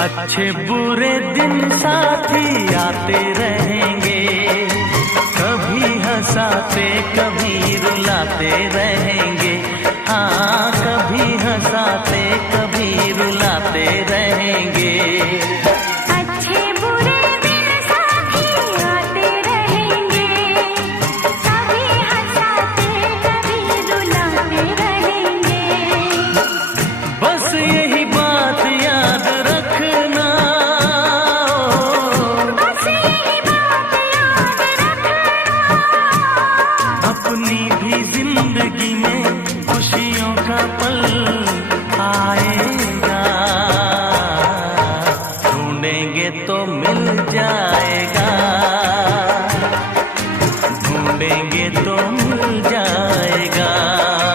अच्छे बुरे दिन साथी आते रहेंगे, कभी हंसाते कभी रुलाते रहेंगे।